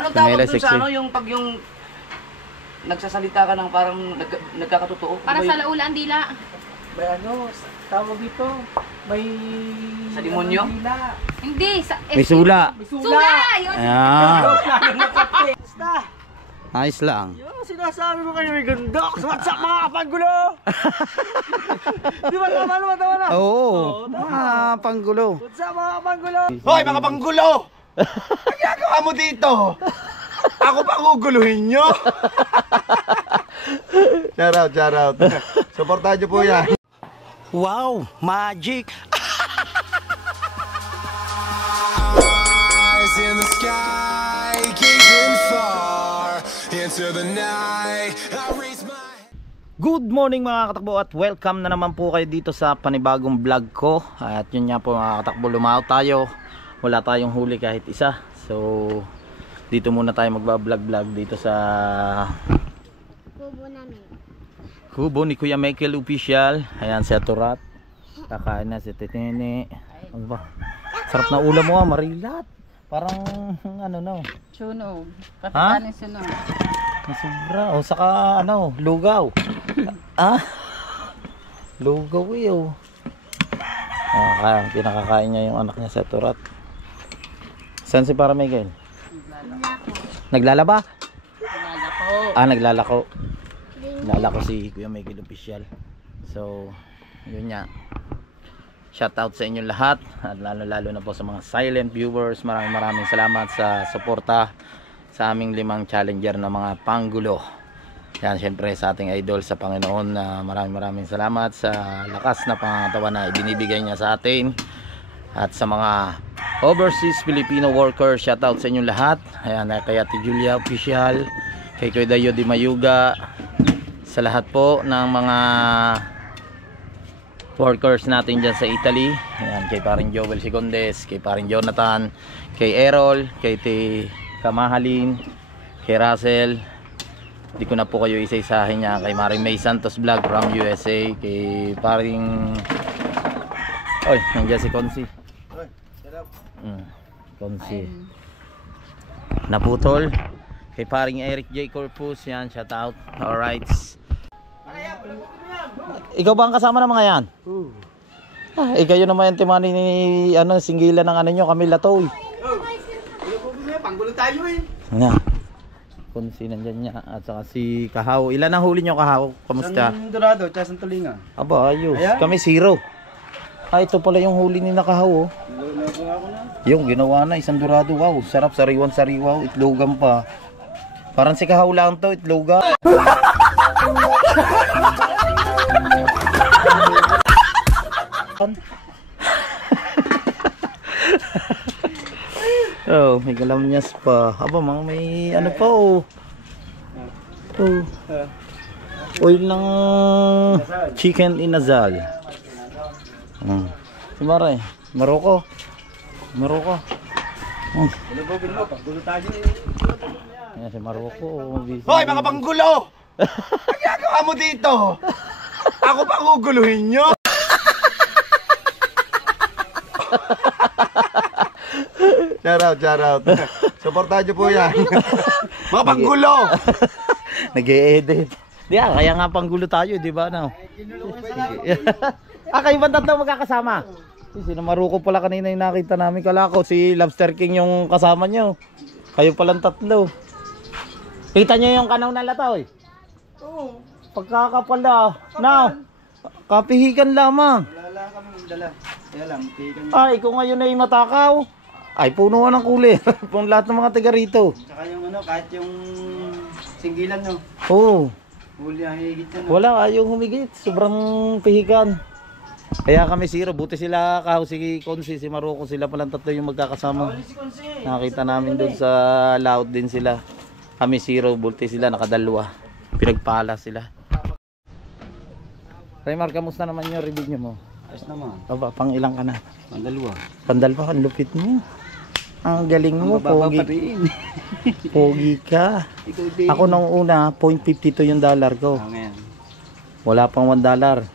Anong tawag dun sa ano, yung pag yung nagsasalita ka ng parang nagkakatotoo? Para sa laula ang dila. May ano, tawag dito. May... Sa demonyo? Hindi. May sula. Sula! Yun. Ayan. Basta. Ayos lang. Yung sinasabi mo kayo may ganda. What's up mga kapanggulo? Di ba tama na? Oo. Mga panggulo. What's up mga kapanggulo? Hoy mga panggulo! Ang ginagawa mo dito? Ako pa guguluhin nyo? Shout out. Supportahan nyo po yan. Wow! Magic! Eyes in the sky, gazing far into the night. I raise my... Good morning mga katakbo at welcome na naman po kayo dito sa panibagong vlog ko. At yun nga po mga katakbo, lumaw tayo. Wala tayong huli kahit isa. So dito muna tayo magbablog dito sa Kubo namin. kubo ni Kuya Michael Official. Ayan si Aturat. Kakain na si Titene. Ano ba? Sarap na ulam mo marilat. Parang ano no. Sunog. Ha? Kapitanin sunog. Sobra. O saka ano, lugaw. Lugaw eh oh. Kaya pinakakain niya yung anak niya sa Turat. Saan si para Miguel? Naglalaba? Naglalako. Naglalako. Naglalako si Kuya Miguel Official. So, yun nga. Shout out sa inyong lahat. At lalo na po sa mga silent viewers. Maraming salamat sa suporta sa aming 5 challenger na mga panggulo. Yan, syempre sa ating idol sa Panginoon na maraming salamat sa lakas na pangangatawan na ibinibigay niya sa atin. At sa mga overseas Filipino workers, shout out sa inyong lahat. Ayan, kay Ate Julia Official, kay Kuya Dayo Di Mayuga, sa lahat po ng mga workers natin dyan sa Italy. Ayan, kay paring Joel Sicondes, kay paring Jonathan, kay Errol, kay Kamahalin, kay Russell. Hindi ko na po kayo isa-isahin niya. Kay Maring May Santos Vlog from USA, kay paring nandiyan si Consi. Consi naputol. Kay paring Eric J. Corpus, yan, shout out. Alright. Ikaw ba ang kasama ng mga yan? Kayo naman yung timani ni singgilan ng ano nyo, Camila Toy. Panggulo tayo eh. Nga. Consi nandyan niya. At saka si Kahaw. Ilan ang huli nyo, Kahaw? Kamusta? San Dorado, tsaka San Tulinga. Aba, ayos. Ayan. Kami 0. Ito pala yung huli ni Nakahaw oh. Yung ginawa na, isang dorado. Wow, sarap, sariwan-sariwaw. Itlogan pa. Parang si Kahaw lang to, itlogan. Oh, may kalamnyas pa. Aba, mga may ano pa oh. Oil ng chicken inasal. Si Maray, Maroko. Ayan si Maroko. Hoy mga panggulo! Ang ginagawa mo dito? Ako pa guguluhin nyo? Shout out. Supportahan nyo po yan. Mga panggulo! Nag-e-edit. Kaya nga panggulo tayo, di ba? No? Kayo ba tatlo magkakasama? Si Maruko pala kanina yung nakita namin, kalako. Si Lobster King yung kasama nyo. Kayo palang tatlo. Kita nyo yung kanaw na lataw eh? Oo. Pagkakapala. Now, kapihikan lamang. Wala kami dala. Kaya lang, pihikan nyo. Ay, kung ngayon ay matakaw. Ay, punuan ng kulir. Pung lahat ng mga taga rito. Tsaka yung kahit yung singgilan nyo. Oo. Huli ang higit yan. Wala, ayaw humigit. Sobrang pihikan. Kaya kami 0. Buti sila Kahaw, si Consi, si Maroko. Sila palang tatlo yung magkakasama. Nakita namin doon sa laut din sila. Kami 0. Buti sila nakadalwa. Pinagpala sila. Raymar, kamusta naman yung review mo? Ayos naman. Aba, pang ilang ka na? Pandalwa. Pandalwa, ang lupit mo. Ang galing mo, pogi. Pogi ka. Ako nung una, 0.52 yung dollar ko. Ngayon. Wala pang $1.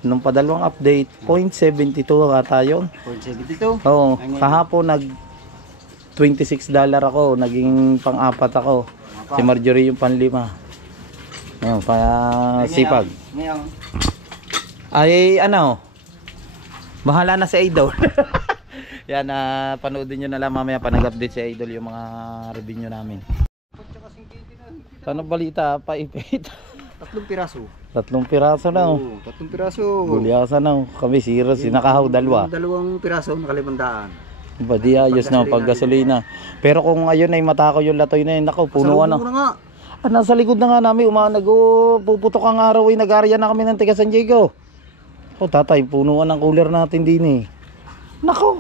Nung padalawang update, 0.72 ata yun. 0.72. Oo, kahapon $26 ako, naging pang-apat ako. Si Marjorie yung pang-5. Ayun, sipag. Ngayon. Ay, ano, bahala na si Idol. Yan, panoodin nyo na lang mamaya pa nag-update si Idol yung mga review namin. Ano balita, paipit? 3 piraso. 3 piraso na. Oo, 3 piraso. Gulyasan na. Kami zero, sinakahaw 2. 2 piraso, nakalibandaan. Di ayos na paggasolina. Pero kung ayun ay matakaw yung latoy na yun, nako, punuan na. nga. Nasa likod na nga namin, puputok ang araw ay nag-area na kami ng taga San Diego. Tatay, punuan ang cooler natin din eh. Nako,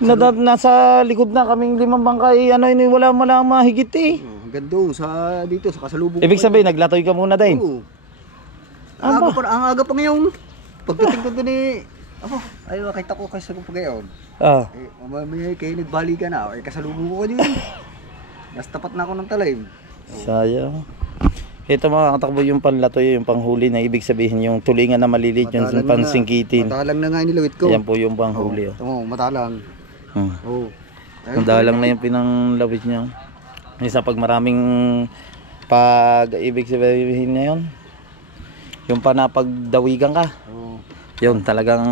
nasa likod na kaming 5 bangkay, wala mahigit eh. Gando dito sa kasalubong. Ibig sabihin, naglatoy ka muna din. Oo. Ang aga pa ngayon. Pagdating ko dun eh. Ay makita ko kasi kung pagayon. Mamaya kayo nagbalikan na. Kasalubong ko din. Nasa tapat na ako ng talim. Sayang. Ito mga katakbo yung panlatoy, yung panghuli na ibig sabihin yung tulingan na maliliit, yung pansingkitin. Matalang na nga inilawit ko. Yan po yung panghuli. Matalang. Oo. Madalang na yung pinanglawit niya. Isa pag maraming ibig sabihin na yun, yung panapagdawigan ka. Yun talagang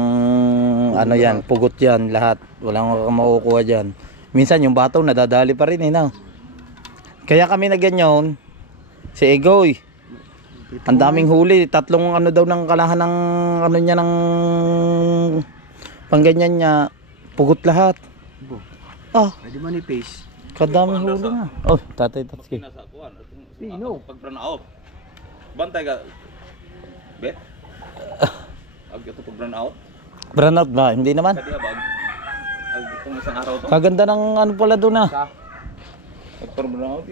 yan, pugot yan lahat. Walang makukuha dyan. Minsan yung bataw nadadali pa rin no? Kaya kami na ganyan. Si Egoy, ang daming huli, 3 daw ng kalahan ng niya ng pangganyan niya, pugot lahat. Pwede manipis. Kadaming huli nga. Tatay Tatsuki. Pino. Pag brown out. Bantay ka. Bet. Ito pag brown out. Brown out ba? Hindi naman. Kadi ba? Itong isang araw to. Kaganda ng pala doon na. Pag brown out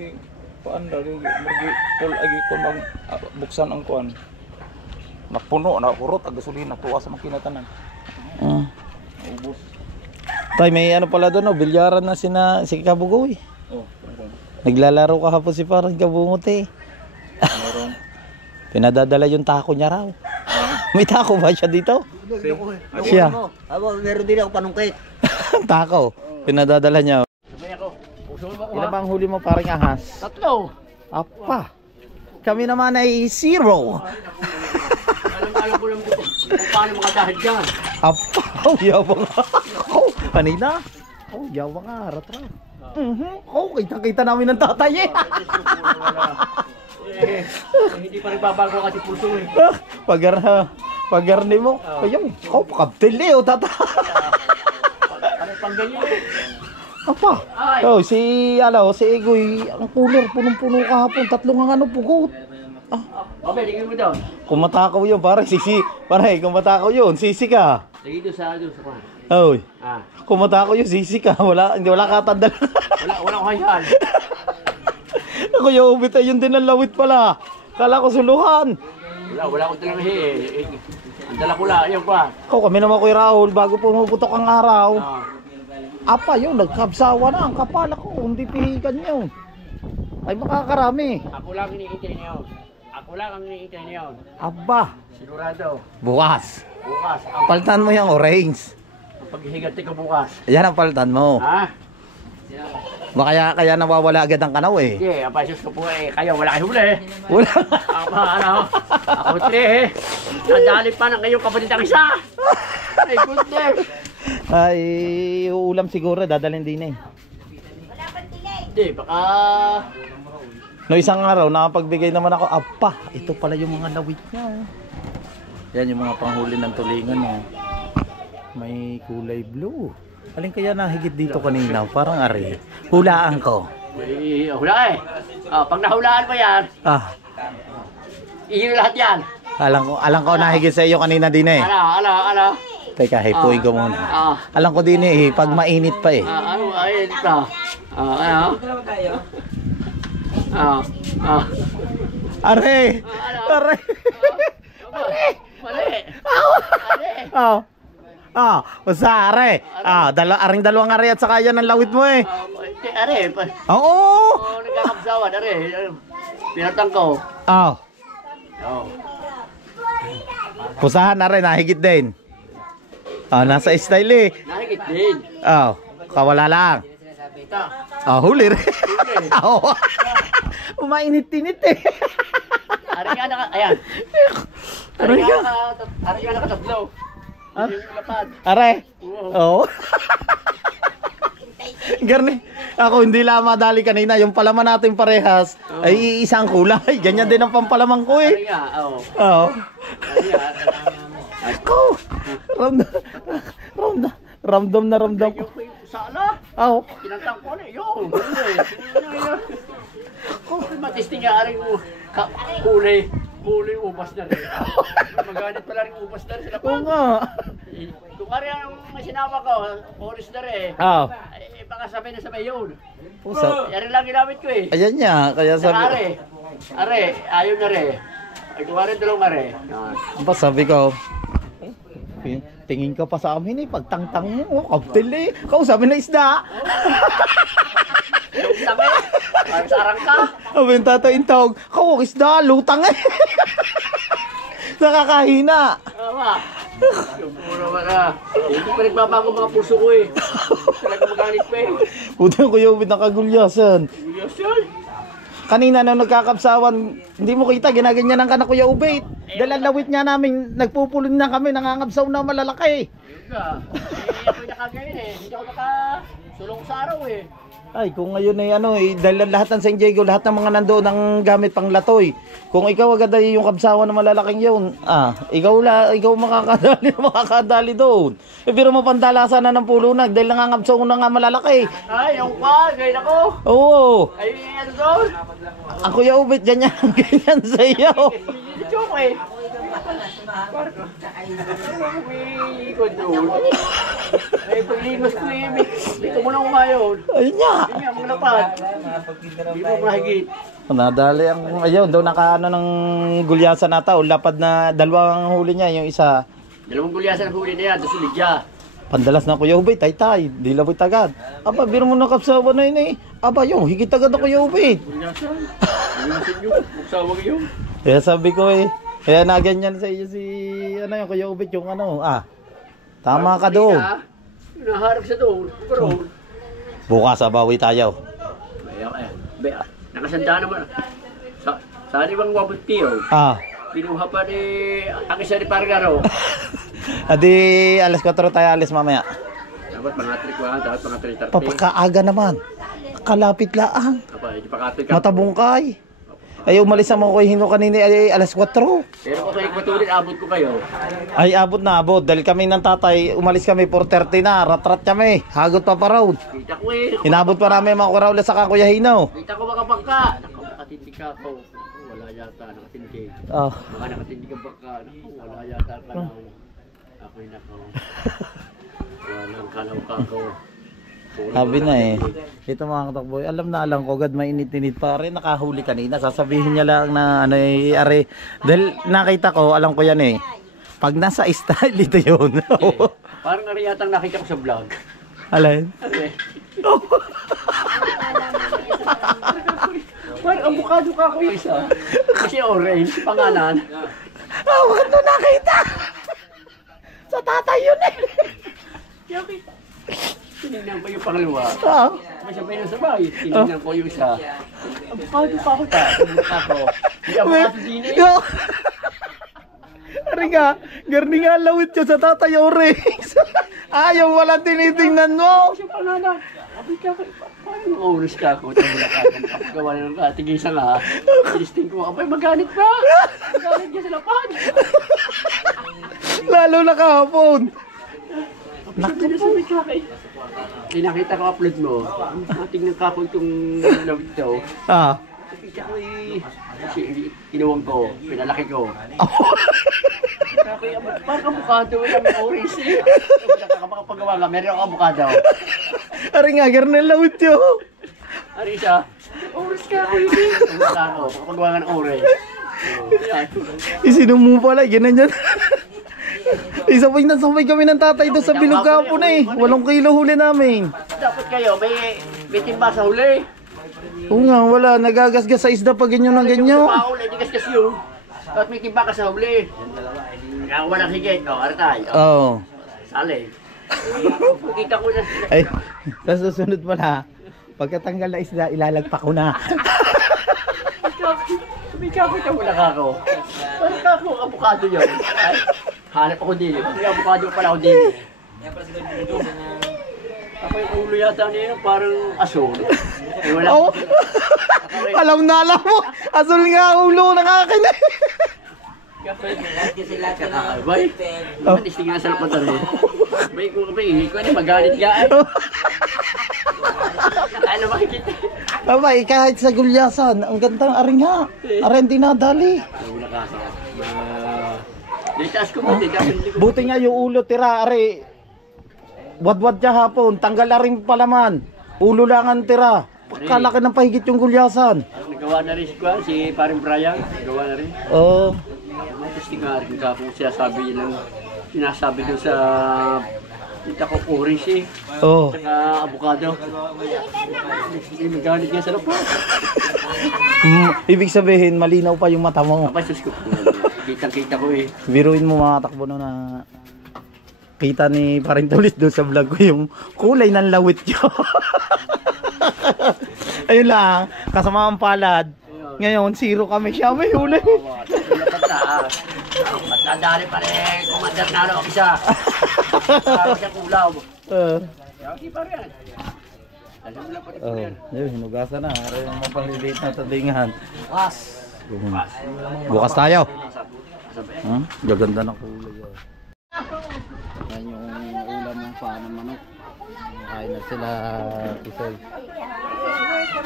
kuan daw yung full agi ko mag buksan ang kuan. Napuno na kurot ang gasolina tuwa sa makinatanan. Ubos. Tay, may pala doon, bilyaran na si Kabugoy. Naglalaro kahapon si parang Kabungot eh. Pinadadala yung tako niya raw. May tako ba siya dito? Siya. Meron din ako panungkit. Tako. Pinadadala niya. Ilan ba ang huli mo parang ahas? 3. Apa. Kami naman ay 0. Alam ko lang kung paano makadahil dyan. Apa. Yabang. Kanina. Yabang ratra. Kita namin ng tatay eh. Hindi pa rin babago kasi puso eh. Pagarni mo. Ayun. Pakabtil eh. Tata. Parang pang ganyan eh. Apa? Si Egoy, ang cooler, punong-puno kahapon, 3 ang pugot. Tingin mo doon. Kung matakaw yun, parang kung matakaw yun, sisi ka. Sige doon sa kwan. Oy. Kung matakaw yun, sisi ka. Hindi wala katandala. Wala ko hayal. Ako yung ubit ay yun din ang lawit pala. Kala ko suluhan. Wala ko talaga ang dala ko lang, yung kwan. Kami naman Kuya Raul, bago pumuputok ang araw. Apa yun, nagkabsawa na ang kapal ako, hindi pihikan yun. Ay makakarami. Ako lang ang iniintay niyo. Aba. Sigurado. Bukas. Ang Paltan mo yung orange. paghihigante ko bukas. Yan ang paltan mo. Ha? Baka kaya nawawala agad ang kanaw eh. Sige, ang pasyos ko po eh. Kayo, wala kayo huli. Wala. Ako 3 Nadali pa ng kayong kapatid ang isa. Ay, goodness. Ay, ulam siguro, dadalhin din eh. Hindi, baka... No, isang araw, nakapagbigay naman ako. Apa, ito pala yung mga lawit niya. Yan yung mga panghuli ng tulingan. Oh. May kulay blue. Alin kaya nahigit dito kanina? Parang ari. Hulaan ko. May hula eh. Pag nahulaan mo yan, ihilo lahat yan. Alam ko nahigit sa iyo kanina din eh. Ano? Teka, hipuin ko muna. Alam ko din eh, pag mainit pa eh. Ano? Ay, ito. Ano? Are! Are! Mali! Basta are. Aring dalawang are at saka yan ang lawit mo eh. Are. Oo! Nagkakabsawan, are. Pinatang ko. Pusahan na rin, nahigit din. Nasa style eh. Nahigit din. Kawala lang. Kita. Huli rin. Oo. Umainit-init eh. Ari nga naka, ayan. Ari nga nakatatlo. Hindi yung lapad. Are. Oo. Oo. Garni, ako hindi lang madali kanina. Yung palaman natin parehas ay isang kulay. Ganyan din ang pampalaman ko Ari eh. nga, oo. Oo. Ari nga. Ako. Ramdam na ramdam ko. Yung sala. Oo. Pinantang ko ulit. Yung. Matisting nga rin yung kulay ubas na rin. Maganit pala rin ubas na rin sila. Oo nga. Kung ari ang sinawa ko, oris na rin. Oo. Eh, baka sabay na sabay yun. Usap. Yan rin lang ginamit ko eh. Ayan niya. Kaya Saka sabi. are, ayaw na rin. Ay, kung ari dalawang are. Ba sabi ko. Tingin ka pa sa amin eh. Pagtangtang mo. Kaptil eh. Kausapin na isda. Yung tangi, parang sa arangka. Abin tatayin tawag. Kawag isda. Lutang eh. Nakakahina. Tama. Yung puro wala. Hindi pa nagbabago mga puso ko eh. Talaga maganit pa eh. Puto ko yung pinakagulyasan. Yes, yun. Kanina nung nagkakapsawan, hindi mo kita, ginaganyan ka na Kuya Ubay. Dahil ang lawit niya namin, nagpupulong na kami, nangangapsaw na malalaki. Yun ka. Eh, ako'y nakagayon eh. Hindi ako nakasulong sa araw eh. Ay, kung ngayon ay ano eh, dahil lahat ng San Diego, lahat ng mga nandoon ang gamit pang latoy. Kung ikaw agad ay yung kapsawan na malalaking yun, ikaw makakadali doon. E pero mapandalasan na ng pulunag dahil nangangapsaw na nga malalaki. Ay, yung pa, gayon ako. Oo. Ay, ano doon? Ang Kuya Ubay, ganyan sa iyo. Hindi joke eh. May ikot doon. Ay, paglinos ko eh. Dito mo na umayon. Ayun nga. Hindi nga, mga lapad. Hindi mo mahigit. Nadali ang ayun daw nakaano ng gulyasan nata o lapad na dalawang huli niya yung isa. Dalawang gulyasan ang huli na yan, tapos uligya. Pandalas na Kuya Ubay, tay, di labot agad. Aba, biro mo nakapsawa na yun eh. Aba, yung higit agad na Kuya Ubay. Gulyasan? Gulyasan yun? Magsawag yun? Kaya sabi ko eh, kaya na ganyan sa iyo si ano yung Kuya Ubay yung ano, tama ka doon. Naharap sa doon, pero Bukas abawi tayo. nakasanda naman. Sa bang wabot tiyo, pinuha pa ni ang isa ni Pargaro. Adi, alas 4 tayo alis mamaya. Dapat mga 3 dapat mga 3:30. Papakaaga naman. Kalapit laang. Aba, di pa katil ka. Matabungkay. Ay, umalis na mo ko hino kanina ay alas 4. Pero kung kayo matulid, abot ko kayo. Ay, abot na abot. Dahil kami ng tatay, umalis kami 4:30 na. Ratrat kami. Hagot pa road. Kita ko eh. Inabot pa namin mga kurawla sa Kuya Hino. Kita ko baka bangka. Nakatindig ka ako. Wala yata nakatindig. Baka nakatindig ka bangka. Wala yata ka na. Ako'y nako. Walang kalaw ka ako. Sabi na eh. Ito mga katakboy, alam na alam ko, agad mainit-init pa rin. Nakahuli kanina. Sasabihin niya lang na ano eh, are. Dahil nakita ko, alam ko yan eh. Pag nasa style, ito yun. Parang nga rin yatang nakita ko sa vlog. Alin? Parang abukado ka ako yung isa. Kasi orange, pangalan. Bakit mo nakita? Sa tatay yun eh. Tinignan ko yung pangalawa. Ah. Masabay na sabay. Tinignan ko yung isa. Abukado pa ako ta. Abukado ako. Hindi abukado din eh. Yo. Ari nga, garni nga lawit yun sa tatay orange. Ayaw wala tinitingnan mo. Kasi pangalan. Sabi ka, parang orange ka ako. Tabula ka. Kapagawa na ng katigisa nga. Tinisting ko. Abay, maganit pa. Maganit ka sa lapad. Lalo na kahapon. Nakita ka eh. Nakita ko upload mo. Tingnan ka ako itong lawit daw. Nakita ko eh. Kasi kinuwang ko. Pinalaki ko. Parang abukado eh. Ang orange eh. Nakakapagawa nga. Meron akong abukado. Ari nga, garni lawit yun. Ari siya. Orange ka ako eh. Abukado. Kapagawa nga ng orange. Isinumo pala, ganyan yan. Isabay na sabay kami ng tatay doon sa bilog kahapon eh. 8 kilo huli namin. Dapat kayo, may timba sa huli. Oo nga, wala. Nagagasgas sa isda pag ganyan ng ganyan. Paul, hindi gasgas yun. Dapat may timba ka sa huli. Kaya walang higit. Aratay. Oo. Sali. Kita ko na. Ay, sa susunod pala, Pagkatanggal na isda, ilalagpak ko na. May kapit ang wala ako. Parang kako, abukado yun. Ay, hanap ako din. May abukado pala ako din. Ako yung ulo yata niya parang aso. Eh, wala Oh. Alam na alam mo. Asul nga ang ulo ng akin eh. Bay, manis tingnan sa lapatan eh. Bay, ko na magalit ka ay. Ano makikita? Babay, kahit sa gulyasan, ang gandang aring ha. Aring dinadali. Wala ka sa. Ditaas ko mo, Buti nga yung ulo tira, are. Wadwad siya hapon, tanggal na rin palaman. Ulo lang ang tira. Kalaki ng pahigit yung gulyasan. Nagawa na rin si paring Brian. Nagawa na rin. Oo. Tapos tingnan rin ka kung sinasabi doon sa kita ko orange eh. Oo. Saka avocado. Hindi magalit niya sa lapas. Ibig sabihin, malinaw pa yung mata mo. Kapag sus ko. Kitang-kita ko eh. Biruin mo mga takbo na kita ni Paring Tulis doon sa vlog ko yung kulay ng lawit nyo. Ayun lang, kasama ang palad. Ngayon, 0 kami siya, may huli. Matadali pa rin, kumandar na ako isa. Parang siya kulaw. Hindi pa rin. Alam mo lang pa rin po yan. Yun, hinugasan na. Ari yung mapaliliit na tadingan. Bukas tayo. Gaganda ng kulay. Yan yung ulam ng paa ng manok. Kain na sila, Tisoy.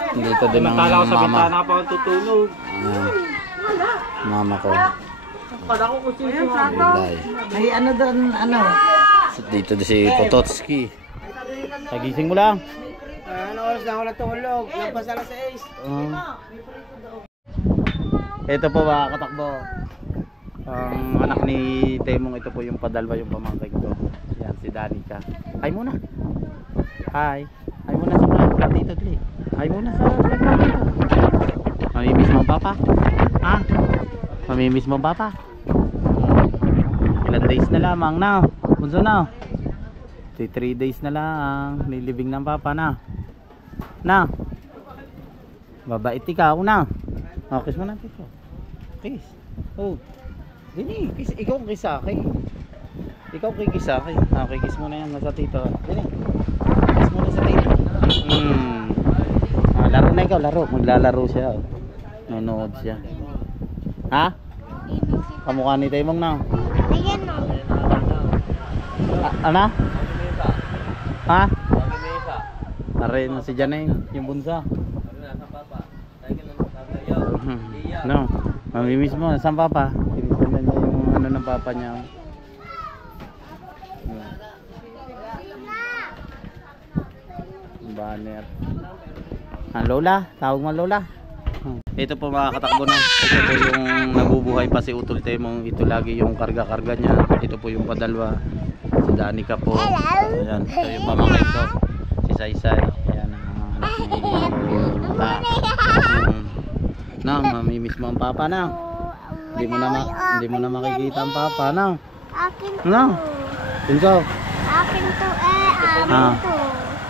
Dito din ang Nakala ko sa mama. bintana pa ako tutulog. Mama ko. Gulay. May ano doon, ano? Dito din si Pototski. Pagising mo lang. Ano oras na ako natulog? Lampas alas 6. Ito po mga katakbo. Ang anak ni Temong, ito po yung padalwa yung pamangkin ko. Yan si Danica. Hi muna. Hi. Hi muna sa vlog dito, Dli. Hi muna sa vlog dito. Mamimiss mo ang papa? Ha? Mamimiss mo ang papa? Ilan days na lamang na? Bunso na? 3 days na lang. Nilibing ng papa na. Na. Babait ikaw na. Oh, kiss mo na tito. Kiss. Oh. Dini, kiss. Ikaw kiss sa akin. Ikaw kiss sa akin. Ah, kiss mo na yan sa tito. Dini. Kiss mo na sa tito. Ah, laro na ikaw, laro. Maglalaro siya. Oh. Nanonood siya. Ha? Kamukha ni Temong na. Ayan o. Ano? Ha? Aray na si Janay, yung bunsa. No, mamimiss mo. Saan papa? Tinitindan niya yung ano ng papa niya. Banner. Lola, tawag mo Lola. Ito po mga katakbo na. Ito po yung nabubuhay pa si Utol Temong. Ito lagi yung karga-karga niya. Ito po yung padalwa. Si Danica po. Ayan, ito yung pamangkin ko. Si Saysay. Ayan ang anak ni Ta. Na, mamimiss mo ang papa na. Hindi mo na makikita ang papa na. Akin to. Na. Pinso. Akin to akin Ah. to.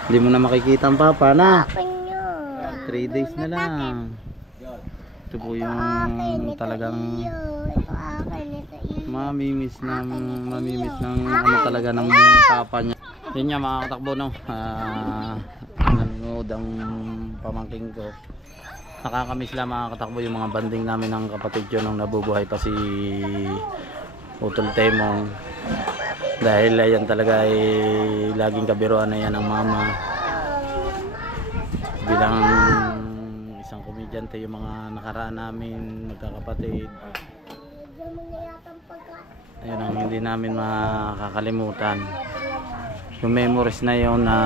Hindi mo na makikita ang papa na. Akin yun. 3 days na lang. Ito po yung talagang Ito akin, ito iyo. mamimiss ng ano talaga ng papa niya. Yun nga mga katakbo no. Nanonood ang pamangking ko. Nakakamiss lang mga katakbo yung mga banding namin ng kapatid ko nung nabubuhay pa si Utol Temong. Dahil yan talaga ay laging kabiruan na yan ng mama. Bilang isang komedyante yung mga nakaraan namin magkakapatid. Ayun ang hindi namin makakalimutan. Yung memories na yun na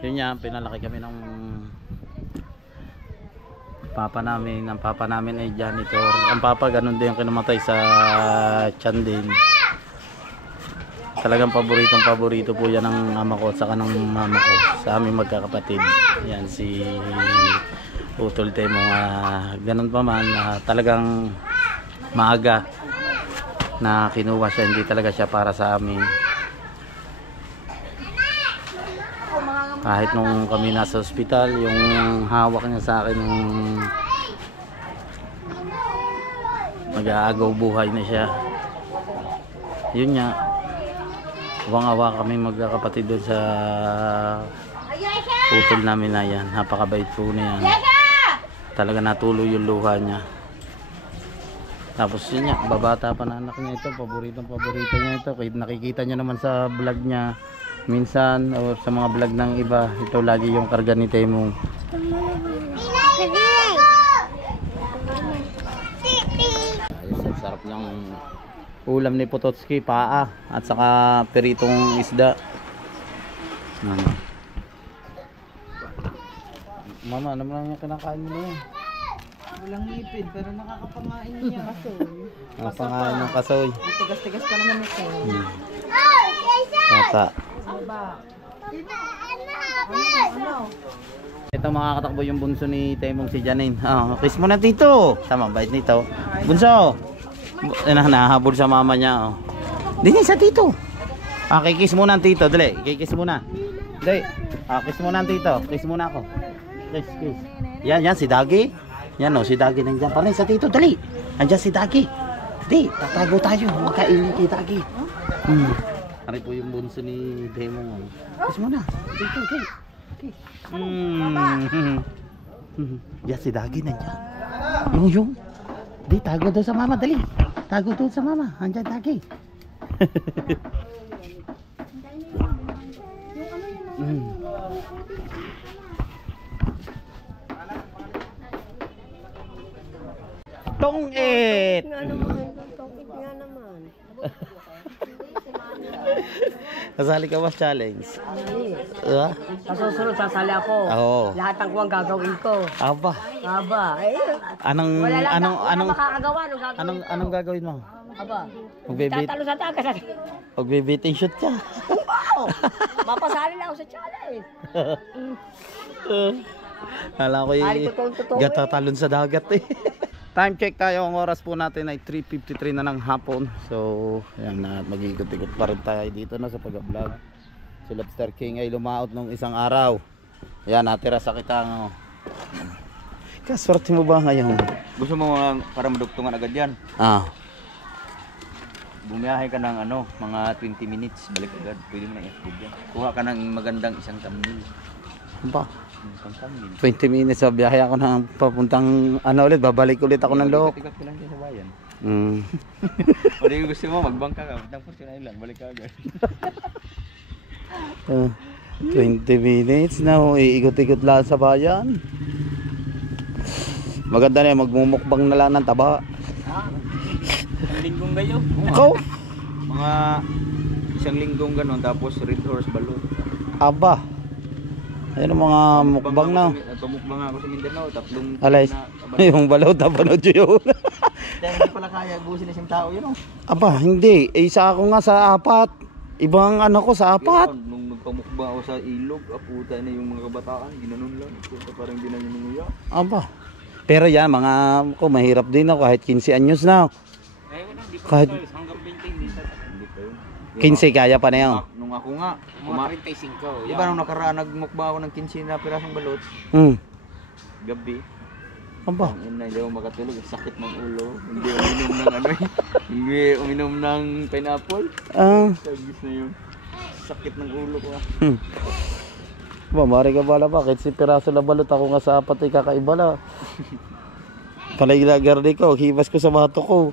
yun nga, pinalaki kami ng papa namin ay janitor. Ang papa ganun din yung kinumatay sa tiyan din. Talagang paborito po yan ng ama ko at saka ng mama ko sa aming magkakapatid. Yan si Utol Temong. Ganun pa man, talagang maaga na kinuha siya, hindi talaga siya para sa amin. Kahit nung kami nasa ospital, yung hawak niya sa akin nung mag-aagaw buhay na siya. Yun nga, awang-awa kami magkakapatid doon sa utol namin na yan. Napakabait po niya. Talaga natuloy yung luha niya. Tapos yun nga, babata pa na anak niya ito. Paboritong paborito niya ito. Kahit nakikita niyo naman sa vlog niya minsan o sa mga vlog ng iba, ito lagi yung karga ni Temong. Ayos, sarap niyang ulam ni Pototski, paa at saka peritong isda. Mama, ano mo lang yung kinakain mo na yan? Walang ngipin, pero nakakapamain niya kasoy. Pangain ng kasoy. Tigas-tigas pa naman ito. Mata. Ano ba? Ito makakatakbo yung bunso ni Temong, si Janine. Kiss mo na tito. Tama, bait nito. Bunso. Nahabol sa mama niya. Dini sa tito. Kikiss muna ang tito. Dali, kikiss muna. Dali. Kiss muna ang tito. Kiss muna ako. Kiss, kiss. Yan, si Dagi. Yan si Dagi nandiyan pa rin sa tito. Dali. Andiyan si Dagi. Di, tatago tayo. Magkainin kay Dagi. Ari po yung bunso ni Temong. Kiss muna. Dito, dali. Yan si Dagi nandiyan. Yung. Di, tago doon sa mama. Dali. Tago doon sa mama. Andiyan Dagi. Tongit! Tongit nga naman. Kasali ka ba challenge? Sa susunod, sasali ako. Oo. Lahat ng kuwang gagawin ko. Aba. Aba, Anong makakagawa, gagawin anong gagawin mo? Aba, Magbibit. tatalo sa tagas. Magbibiting shoot ka. Wow! Mapasali lang ako sa challenge. Hala ko gatatalon sa dagat eh. Time check tayo, ang oras po natin ay 3:53 na ng hapon. So, ayan na, mag-ikot-ikot pa rin tayo dito na sa pag-vlog. Si Lobster King ay lumaot nung isang araw. Ayan, natira sa kitang. Kaswerte mo ba ngayon? Gusto mo para madugtungan agad yan? Bumiyahe ka ng mga 20 minutes, balik agad. Pwede mo na i-upload yan. Kuha ka ng magandang isang thumbnail. Ba? 20 minutes sa biyahe ako na papuntang ulit, babalik ulit ako ng Look. Tigat ka lang din sa bayan. O di gusto mo, magbangka ka. Magtang portion lang, balik ka agad. 20 minutes na iikot-ikot lang sa bayan. Maganda na yan, magmumukbang na lang ng taba. Isang linggong kayo? Ikaw? Mga isang linggong ganon, tapos red horse balloon. Aba. Ayun ang mga mukbang na. Tumukbang ako sa Mindanao, tatlong Alay, yung balot na panood yun. Dahil hindi pala kaya busin na siyang tao yun. Aba, hindi. Isa ako nga sa 4. Ibang ko sa 4. Nung nagpamukbang ako sa ilog, aputa na yung mga kabataan, ginanon lang. Parang di na yung nanguya. Aba. Pero yan, mga mahirap din ako kahit 15 anyos na. Kahit Hanggang 20 hindi pa yun. 15 kaya pa na yun. Nung ako nga, 35. Di ba nung nakaraan nagmukbang ako ng 15 na pirasong balot, gabi. Aba. Yun na, hindi ako makatulog. Sakit ng ulo. Hindi uminom ng hindi uminom ng pineapple. Sagis na yun. Sakit ng ulo ko. Ba, mari ka bala ba? Kahit si piraso na balot ako nga sa 4 ay kakaiba na. Palagilagar di ko, hibas ko sa bato ko.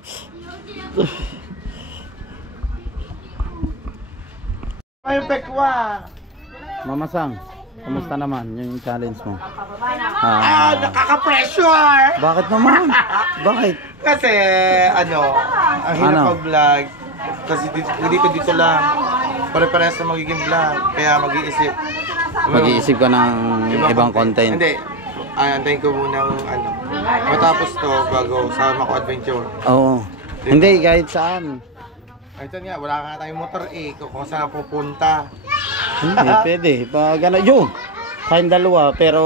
Ay, pekwa! Mamasang, kumusta naman yung challenge mo? Nakaka-pressure! Bakit naman? Bakit? Kasi, ang hirap mag-vlog. Kasi dito lang. Pare-parehas na magiging vlog. Kaya Mag-iisip ka ng ibang content. Hindi. Antayin ko muna matapos to bago sama ko adventure. Oo. Hindi, kahit saan. Ito nga, wala nga tayong motor kung saan pupunta. Hindi, pwede. Pag yun. Kayong dalawa, pero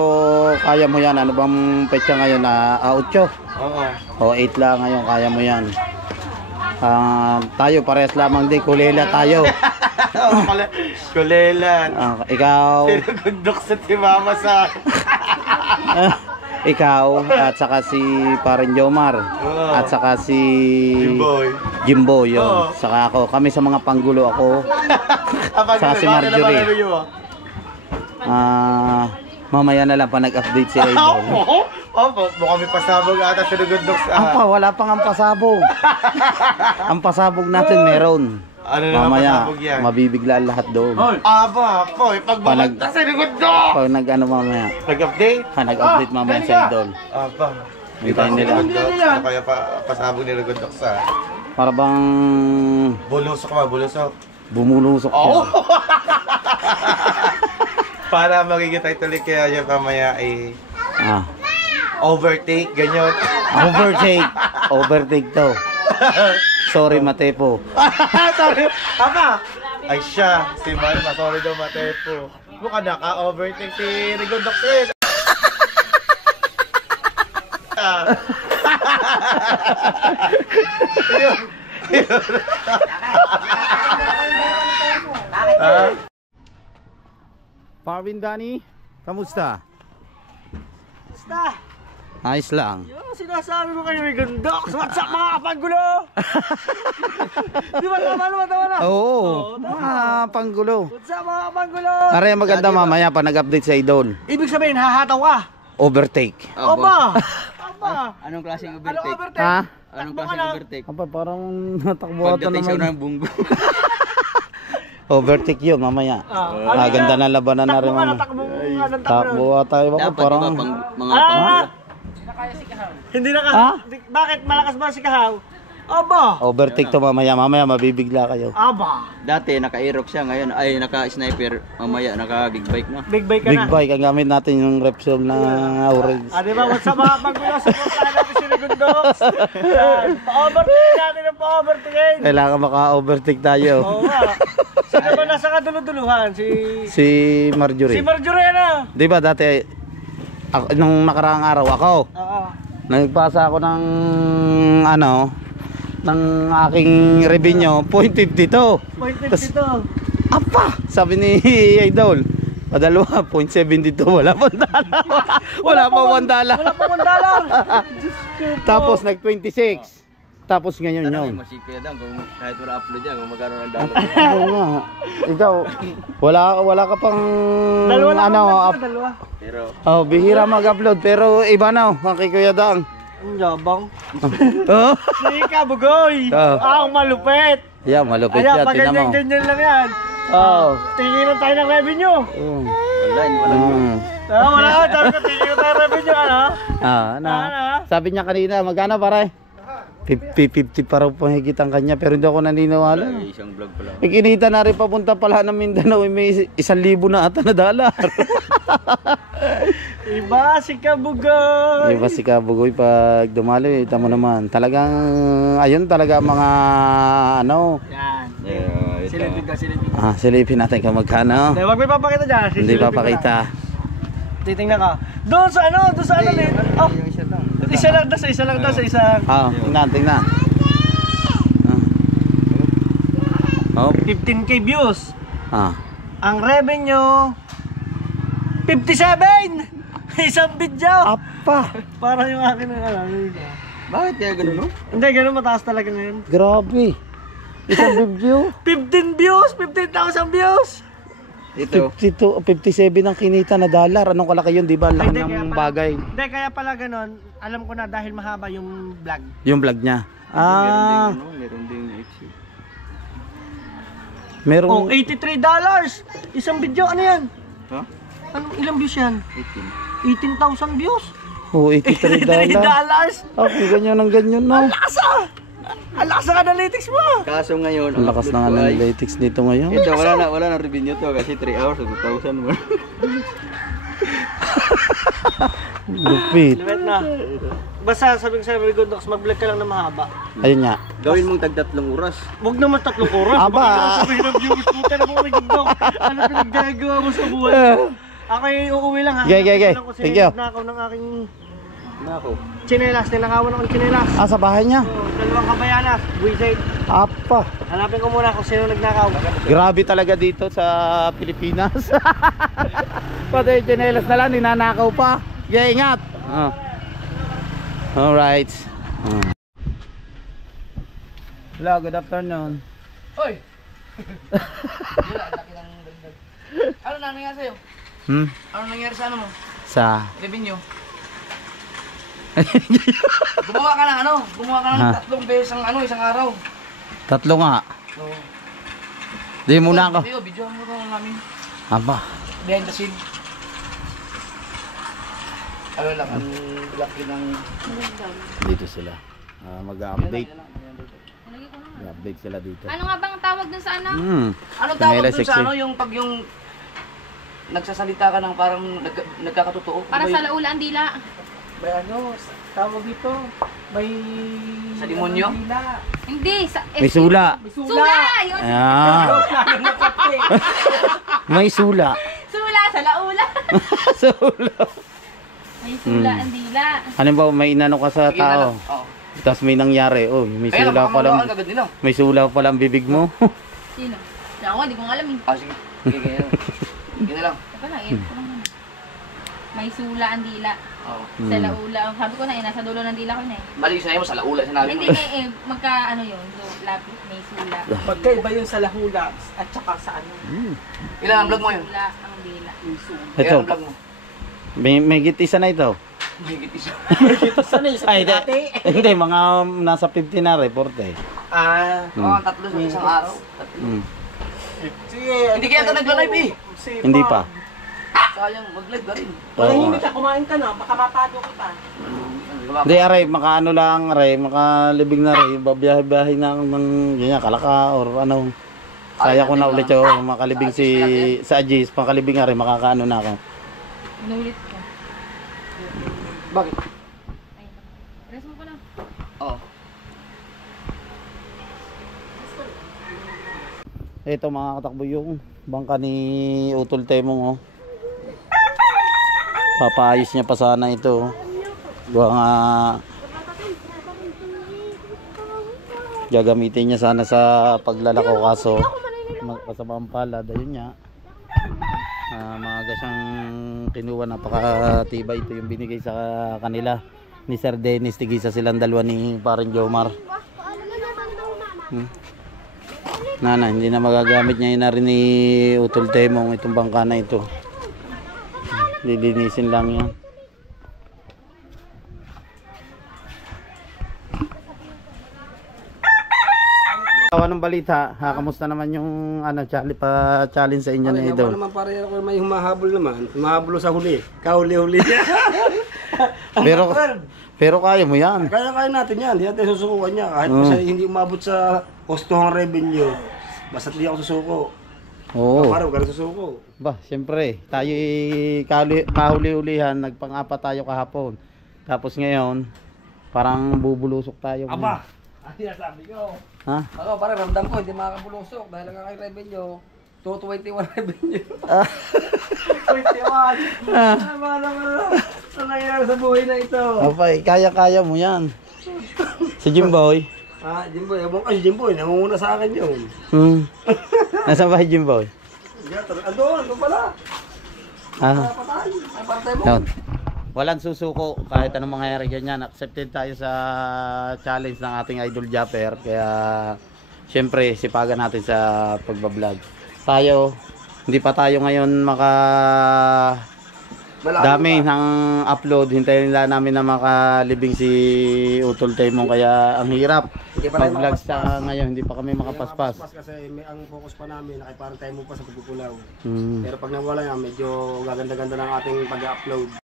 kaya mo yan. Ano bang petsa ngayon na 8? Oo. O 8 lang ngayon, kaya mo yan. Tayo parehas lamang din, kulela tayo. Kulelan. Ikaw, Sinugundok sa si mama sa... ikaw, at saka si Parin Jomar, at saka si Jimbo, yun. Saka ako, kami sa mga panggulo ako. Saka si Marjorie. Mamaya na lang pa nag-update si Idol. Opo, mukhang may pasabog ata sinugundok sa... Wala pang ang pasabog. Ang pasabog natin meron. Ano na Mamaya, pasabog yan? mabibigla lahat doon. Aba, po, pagbabag na sinugundok! Pag nag-ano mamaya, Nag-update? nag-update mamaya si Idol. Aba. Hintayin nila. Ano kaya pasabog ni Rugundok sa... Para bang Bulusok ba? Bulusok? bumulusok siya. Para magiging tuloy kaya yung mamaya ay overtake, ganyan. Overtake to. Sorry, Matepo. Sorry, ama. Ay siya, si Marma, sorry daw Matepo. Mukha naka-overtake si Rugundok sin. Parvin Dani, kamusta? Basta! Ayos lang. Yung sinasabi mo kay Rugundok, what's up mga kapanggulo? Di ba tama na? Oo, mga panggulo. What's up mga kapanggulo? Are maganda mamaya pa nag-update sa Idol. Ibig sabihin, hahataw ka? Overtake. Aba! Anong klaseng Ano overtake? overtake? Ha? Anong Takbo ka klaseng na. overtake? Apa, parang natakbo ata Pagdating sa naman. unang bunggo. Overtake yun mamaya. Ganda na labanan na rin mamaya. Takbo ata tayo. Dapat Parang diba mga pang... Hindi na ka. Bakit malakas ba si Kahaw? Aba! overtake to mamaya. Mamaya mabibigla kayo. Aba! Dati naka-aerox siya, ngayon ay naka-sniper, mamaya naka-big bike na. Big bike ka Big na. bike ang gamit natin yung Repsol na orange. Di ba? What's up mga kapanggulo? Supportahan natin si Rugundok. Pa-overtake natin ang pa-overtake. Kailangan maka-overtake tayo. Oo nga. Sino ba nasa kaduluduluhan? Si Marjorie. Si Marjorie na. Di ba dati, nung nakaraang araw ako, Oo. nagpasa ako ng ng aking revenue, 0.52. 0.52. Apa! Sabi ni Idol, padalawa, 0.72. Wala pang dala. Wala pang $1. Wala pa kong dollar. Tapos nag-26. Tapos ngayon Tanong yun. mo si Kuya Dang, kung kahit wala upload yan, kung magkaroon ng dollar. Oo nga. Ikaw, wala ka pang Dalawa lang up. dalawa. Pero, Bihira mag-upload pero iba na, kay Kuya Dang. Ang yabang. Oh? Si Kabugoy. Ang malupit. Yeah, malupit Ayan, yan, pag tinan mo. ganyan lang yan. Tingin tayo ng revenue. wala. Wala ka, sabi ko tingin tayo ng revenue, ano? Sabi niya kanina, magkano pare? 50-50 pa raw higit ang kanya pero hindi ako naniniwala. Ay, isang vlog pa lang. Kinita na rin papunta pala ng Mindanao, may 1,000 na ata na dollar. Iba si Kabugoy. Iba si Kabugoy pag dumali, tamo naman. Talagang, ayun talaga mga Yan. Yeah, Silipin ka, silipin ka. silipin natin kung magkano. Huwag may papakita dyan. Hindi Sisilipin ko papakita. lang. Titingnan ka. Doon sa ano din. Oh, isa lang daw sa isa. Tingnan. 15k views. Ah. Ang revenue 57! Isang video! Apa! Parang yung akin ng Bakit kaya ganun, no? Hindi, ganun mataas talaga na yun. Grabe. Isang review. 15 views! 15,000 views! Ito. 57 ang kinita na dollar. Anong kalaki yun, di ba? Laki ng bagay. Hindi, kaya pala ganun. Alam ko na dahil mahaba yung vlog. Yung vlog niya. Meron ding exit. Merong... Oh, $83! Isang video, ano yan? Ha? Ilang views yan? 18,000 views? Oh, $83. $83! Okay, ganyan ang ganyan, no? Ang lakas ng analytics mo! Kaso ngayon, Ang lakas ng analytics nito ngayon. Ito, wala na revenue to kasi 3 hours, 2,000 mo. Lupit. Limit na. Basta sabi ko sa Rugundok, mag-vlog ka lang na mahaba. Ayun nga. Gawin mong tag-3 oras. Huwag naman 3 oras. Aba. Baka sabihin ng viewers mo, pero mo Rugundok. Ano pinaggagawa mo sa buhay? Ako ay uuwi lang ha. Okay. Kasi Thank you. na ako ng aking Nako. Chinelas, nilakawan akong chinelas. Ah, sa bahay niya? Oh, dalawang kabayanas, buwisit. Apa. Hanapin ko muna kung sino nagnakaw. Grabe talaga dito sa Pilipinas. Pati chinelas na lang, ninanakaw pa. Yeah, ingat. Alright. Hello, good afternoon. Hoy! Ano na nangyari sa'yo? Ano nangyari sa ano mo? Sa Revenue? Gumawa ka ng ano? Gumawa ka ng 3 beses isang araw. 3 nga. Oo. Di muna ako. Video mo ito namin. Aba. Behind the scene. Ano lang, ang laki ng... Dito sila. Mag-update. Mag-update sila dito. Ano nga bang tawag dun sa ano? Anong tawag dun sa ano? Yung pag yung... nagsasalita ka ng parang nagkakatotoo? Para sa laula ang dila. May ano, tawag dito. May... Sa demonyo? Hindi. May sula. Sula! Yun. Ah. May sula. Sula sa laula. Sula. May sula ang dila. Ano ba, may inano ka sa Sige na tao? lang. Oo. Tapos may nangyari. Oh, may sula pa lang. May sula pa lang bibig mo. Sino? Ako, hindi ko alam eh. Sige. Sige na lang. Teka lang, ko lang naman. May sula ang dila. Oo. Sa laula. Sabi ko na nasa dulo ng dila ko na eh. Mali sinabi mo sa laula sinabi mo. Hindi magka ano yun. May sula. Magkaiba yun sa lahula at saka sa ano. Ilan ang vlog mo yun? Sula ang dila. Ilan Ito. ang vlog mo? May git-isa na ito. Mahigit isa. Ay, hindi, mga nasa 50 na report eh. Oo, 3 sa isang araw. Sige. Hindi kaya ito nagla-live eh. Hindi pa. Sayang, mag-live ka rin. Hindi ka, kumain ka na. Baka mapado kita. Hindi, aray, makaano lang, aray, makalibig na aray, babiyahe-biyahe na ng ganyan, Kalaka or ano. Saya ko na ulit yung makalibing sa Ajis, makalibing aray, makakaano na ako. Inulit ko. Bakit? Rest mo ko lang. Oo. Ito mga katakbo yung bangka ni Utol Temong, oh. Papaayos niya pa sana ito, oh. Gawa nga gagamitin niya sana sa paglalako, kaso kasamang palad, ayun niya. Maaga siyang kinuha, napakatibay. Ito yung binigay sa kanila ni Sir Dennis, tigisa silang dalawa ni Paring Jomar. Nana, hindi na magagamit niya na rin ni Utol Temong itong bangka na ito. Lilinisin lang yan. Anong balita? Kamusta naman yung challenge sa inyo na idol? Ako naman pare ako may humahabol naman. Humahabol sa huli. Kahuli-huli. Pero kaya mo yan. Kaya natin yan. Hindi natin susukukan niya. Kahit pa hindi umabot sa gustuhang revenue. Basta't hindi ako susuko. Oo. Parang huwag ka susuko. Ba, siyempre, tayo kahuli-hulihan, nagpang-apat tayo kahapon. Tapos ngayon, parang bubulusok tayo. Aba! Ay, sabi ko. Ha? Ako, parang ramdam ko, hindi makakabulusok dahil lang kay revenue. 221 revenue. 21! Tama naman lang. Ano nangyayari sa buhay na ito? Okay, kaya-kaya mo yan. Si Jimboy. Jimboy. Ewan ko si Jimboy. Nangunguna sa akin yun. Nasaan ba si Jimboy? Andun pala. Patay. Ay, partay mo. Yun. Walang susuko kahit anong mangyayari ganyan. Accepted tayo sa challenge ng ating Idol Japper. Kaya syempre sipagan natin sa pagbablog. Tayo, hindi pa tayo ngayon dami ng upload. Hintayin nila namin na makalibing si Utol Temong. Kaya ang hirap mag-vlog sa ngayon. Hindi pa kami makapaspas. Kasi ang focus pa namin, nakiparang tayo mo pa sa pagpupulaw. Pero pag nawala yan, medyo gaganda-ganda ng ating pag-upload.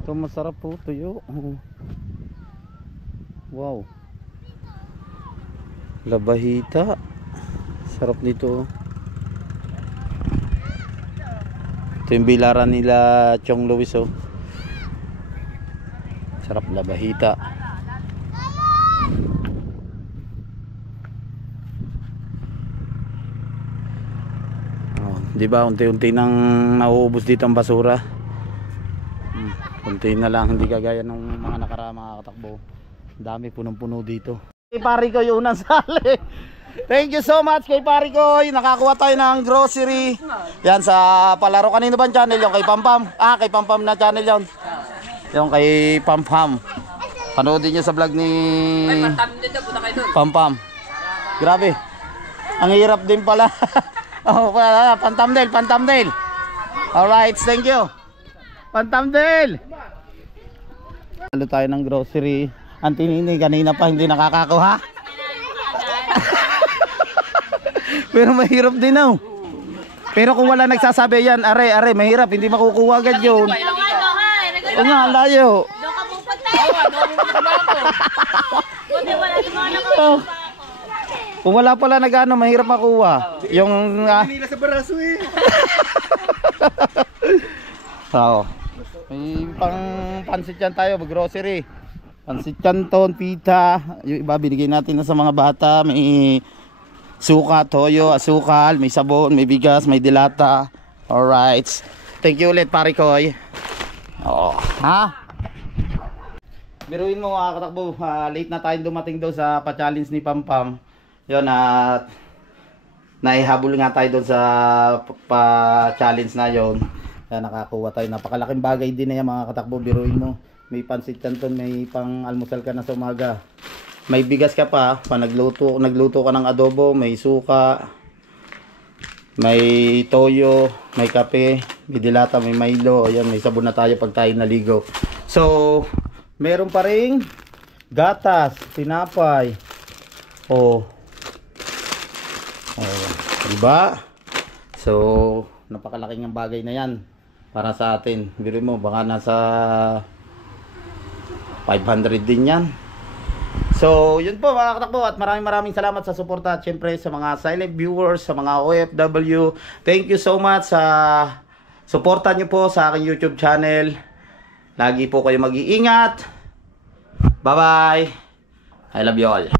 Ito masarap po, tuyo. Wow. Labahita. Sarap nito. Ito yung bilaran nila Chong Luis, oh. Sarap labahita. Oh, di ba unti-unti nang nauubos dito ang basura. Kunti na lang, hindi kagaya ng mga nakaraan mga katakbo. Dami, punong-puno dito. Kay Pari Koy unang sali. Thank you so much kay Pari Koy. Nakakuha tayo ng grocery. Yan sa palaro. Kanino ba channel yung kay Pampam? Kay Pampam na channel yon. Yung kay Pampam. Panoodin nyo sa vlog ni Pampam. Grabe. Ang hirap din pala. Pan-thumbnail. Alright, thank you. Pan-thumbnail. Halo tayo ng grocery. Antinini kanina pa hindi nakakakuha. Pero mahirap din oh. Pero kung wala nagsasabi yan, are, mahirap, hindi makukuha agad yun. O nga, layo. Doon ka pupunta. Kung wala pala nag-ano, mahirap makuha. Yung... Nila sa baraso eh. Oo. May pansit yan tayo, grocery. Pansit canton, pita. Yung iba binigay natin na sa mga bata. May suka, toyo, asukal, may sabon, may bigas, may dilata. Alright. Thank you ulit, Pari Koy. Oh, ha? Biruin mo mga katakbo, late na tayo dumating daw sa pa-challenge ni Pampam. Yun, at naihabol nga tayo doon sa pa-challenge na yon. Kaya nakakuha tayo. Napakalaking bagay din na yan mga katakbo. Biruin mo. May pansit canton, may pang almusal ka na sa umaga. May bigas ka pa nagluto ka ng adobo, may suka, may toyo, may kape, may dilata, may Milo. Ayan, may sabon na tayo pag tayo naligo. So, meron pa ring gatas, tinapay. Oh, diba? So, napakalaking bagay na yan para sa atin. Biruin mo, baka nasa 500 din yan. So, yun po mga katakbo, at maraming salamat sa suporta at syempre sa mga silent viewers, sa mga OFW. Thank you so much sa suporta nyo po sa aking YouTube channel. Lagi po kayo mag-iingat. Bye-bye. I love you all.